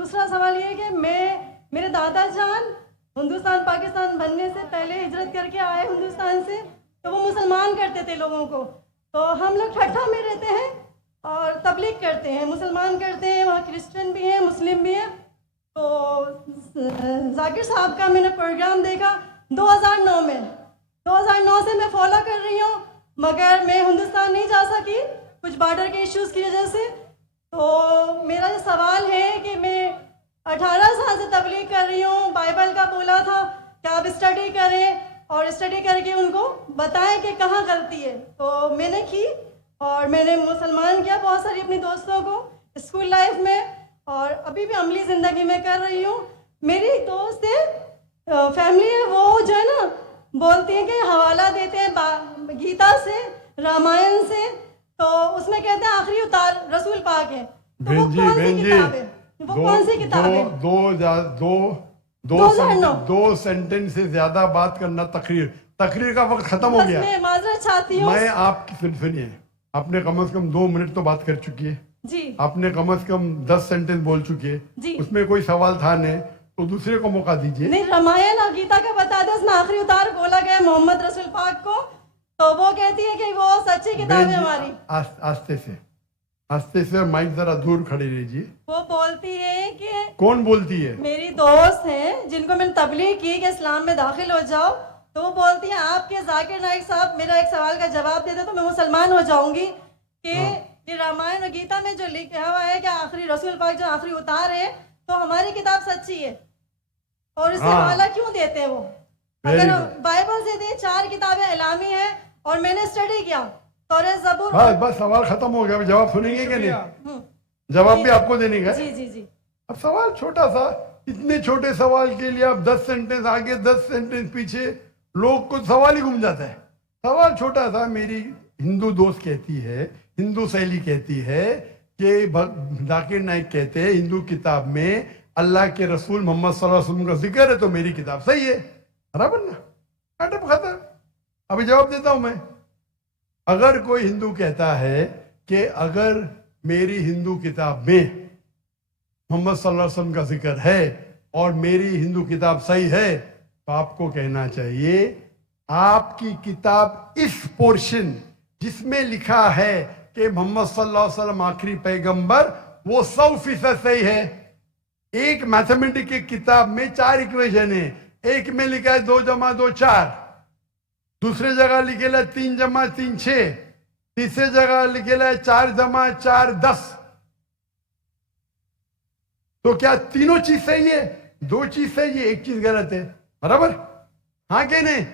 दूसरा सवाल ये है कि मेरे दादा जान हिंदुस्तान पाकिस्तान बनने से पहले हिजरत करके आए हिंदुस्तान से, तो वो मुसलमान करते थे लोगों को। तो हम लोग ठट्ठा में रहते हैं और तबलीग करते हैं, मुसलमान करते हैं, वहाँ क्रिश्चियन भी हैं, मुस्लिम भी हैं। तो जाकिर साहब का मैंने प्रोग्राम देखा 2009 में। 2009 से मैं फॉलो कर रही हूँ, मगर मैं हिंदुस्तान नहीं जा सकी कुछ बॉर्डर के इश्यूज़ की वजह से। तो मेरा ये सवाल है कि मैं 18 साल से तबलीग कर रही हूँ, बाइबल का बोला था कि आप स्टडी करें और स्टडी करके उनको बताएं कि कहाँ गलती है। तो मैंने की और मैंने मुसलमान किया बहुत सारी अपनी दोस्तों को स्कूल लाइफ में, और अभी भी अमली ज़िंदगी में कर रही हूँ। मेरी एक दोस्त है, फैमिली है, वो जो है ना बोलती है कि हवाला देते हैं गीता से, रामायण से, तो उसमें कहते हैं आखिरी उतार रसूल पाक है। तो वो कौन सी किताब है? वो कौन सी किताब है? दो सेंटेंस से ज्यादा बात करना तकरीर का वक्त खत्म हो गया। मैं माजरत चाहती हूँ। मैं आपकी सुनिए, आपने कम से कम 2 मिनट तो बात कर चुकी है जी। आपने कम से कम 10 सेंटेंस बोल चुकी है जी। उसमें कोई सवाल था नहीं, तो दूसरे को मौका दीजिए। नहीं, रामायण और गीता का बता दो, उसमें आखिरी उतार बोला गया मोहम्मद रसूल पाक को, तो वो कहती है कि वो सच्ची किताब है हमारी। आस्ते से माइक जरा दूर खड़े रहिए। वो बोलती है कि कौन बोलती है? मेरी दोस्त है जिनको मैंने तबलीग की कि इस्लाम में दाखिल हो जाओ, तो वो बोलती है आपके जाकिर नाइक साहब मेरा एक सवाल का जवाब दे दे तो मैं मुसलमान हो जाऊंगी कि ये रामायण और गीता में जो लिखा हुआ है कि आखिरी रसूल पाक जो आखिरी उतार है, तो हमारी किताब सच्ची है, और इससे हवाला क्यों देते हैं वो? अगर बाइबल से दे 4 किताबें इलामी है और मैंने स्टडी किया तौरात ज़बूर। बस सवाल खत्म हो गया। जवाब सुनेंगे क्या? नहीं, जवाब भी आपको देने का। जी जी जी। अब सवाल छोटा सा, इतने छोटे सवाल के लिए आप 10 सेंटेंस आगे 10 सेंटेंस पीछे, लोग को सवाल ही घूम जाता है। सवाल छोटा सा। मेरी हिंदू दोस्त कहती है, हिंदू सहेली कहती है कि जाकिर नाइक कहते हैं हिंदू किताब में अल्लाह के रसूल मोहम्मद सल्लल्लाहु अलैहि वसल्लम का जिक्र है, तो मेरी किताब सही है। बराबर ना? अटप खत्म। अभी जवाब देता हूं मैं। अगर कोई हिंदू कहता है कि अगर मेरी हिंदू किताब में मोहम्मद सल्लल्लाहु अलैहि वसल्लम का जिक्र है और मेरी हिंदू किताब सही है, तो आपको कहना चाहिए आपकी किताब इस पोर्शन जिसमें लिखा है कि मोहम्मद सल्लल्लाहु अलैहि वसल्लम आखिरी पैगंबर, वो 100% सही है। एक मैथमेटिक्स की किताब में 4 इक्वेशन है, एक में लिखा है 2 + 2 4, दूसरे जगह लिखेला है 3 + 3 6, तीसरे जगह लिखेला है 4 + 4 10। तो क्या तीनों चीज सही है? 2 चीज सही है, 1 चीज गलत है। बराबर? हाँ कि नहीं?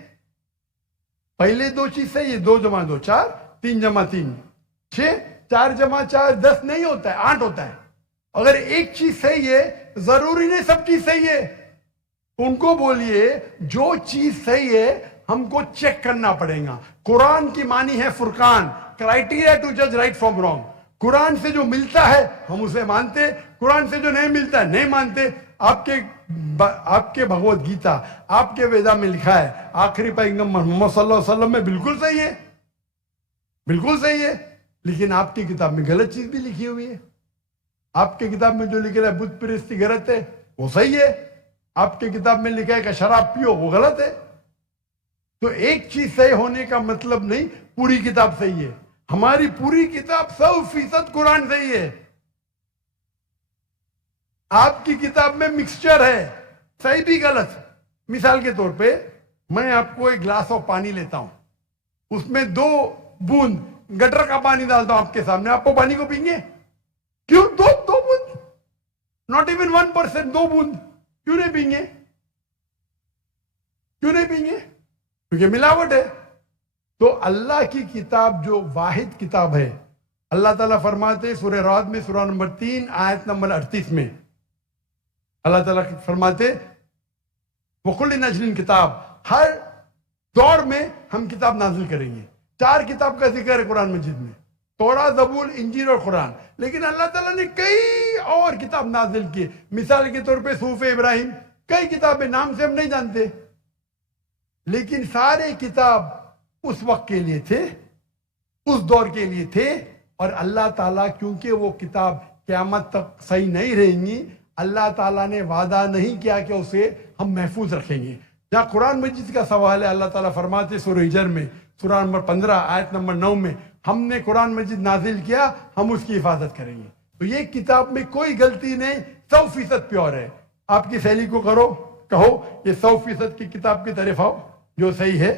पहले 2 चीज सही है, 2 + 2 4, 3 + 3 6, 4 + 4 10 नहीं होता है, 8 होता है। अगर एक चीज सही है, जरूरी नहीं सब चीज सही है। उनको बोलिए जो चीज सही है हमको चेक करना पड़ेगा। कुरान की मानी है फुरकान, क्राइटेरिया टू जज राइट फ्रॉम रॉन्ग। कुरान से जो मिलता है हम उसे मानते, कुरान से जो नहीं मिलता है नहीं मानते। आपके भगवत गीता, आपके वेदा में लिखा है आखिरी पैगंबर मोहम्मद सल्लल्लाहु अलैहि वसल्लम में, बिल्कुल सही है, बिल्कुल सही है। लेकिन आपकी किताब में गलत चीज भी लिखी हुई है। आपके किताब में जो लिखा है बुत परस्ती गलत है, वो सही है। आपके किताब में लिखा है कि शराब पियो, वो गलत है। तो एक चीज सही होने का मतलब नहीं पूरी किताब सही है। हमारी पूरी किताब 100% कुरान सही है। आपकी किताब में मिक्सचर है, सही भी गलत। मिसाल के तौर पे मैं आपको एक ग्लास ऑफ पानी लेता हूं, उसमें 2 बूंद गटर का पानी डालता हूं आपके सामने, आपको पानी को पीएंगे? क्यों? 2 बूंद, नॉट इवन 1%, 2 बूंद क्यों नहीं पीएंगे? क्यों नहीं पीएंगे? क्योंकि मिलावट है। तो अल्लाह की किताब जो वाहिद किताब है, अल्लाह ताला फरमाते सूरह राद में सूरह नंबर 3 आयत नंबर 38 में अल्लाह ताला फरमाते वकुल्ली नज़लिन किताब, हर दौर में हम किताब नाजिल करेंगे। 4 किताब का जिक्र है कुरान मजीद में, तौरात, ज़बूर, इंजील और कुरान। लेकिन अल्लाह ताला ने कई और किताब नाजिल की। मिसाल के तौर पे सूफ़ इब्राहिम, कई किताबें नाम से हम नहीं जानते, लेकिन सारे किताब उस वक्त के लिए थे, उस दौर के लिए थे। और अल्लाह ताला क्योंकि वो किताब क़यामत तक सही नहीं रहेंगी, अल्लाह ताला ने वादा नहीं किया कि उसे हम महफूज रखेंगे। जहाँ कुरान मजीद का सवाल है, अल्लाह ताला फरमाते सूरह हिजर में सूरह नंबर 15 आयत नंबर 9 में, हमने कुरान मजीद नाजिल किया, हम उसकी हिफाजत करेंगे। तो ये किताब में कोई गलती नहीं, 100% प्योर है। आपकी सहेली को कहो ये 100% की किताब की तरफ आओ जो सही है,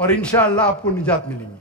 और इंशाअल्लाह आपको निजात मिलेंगी।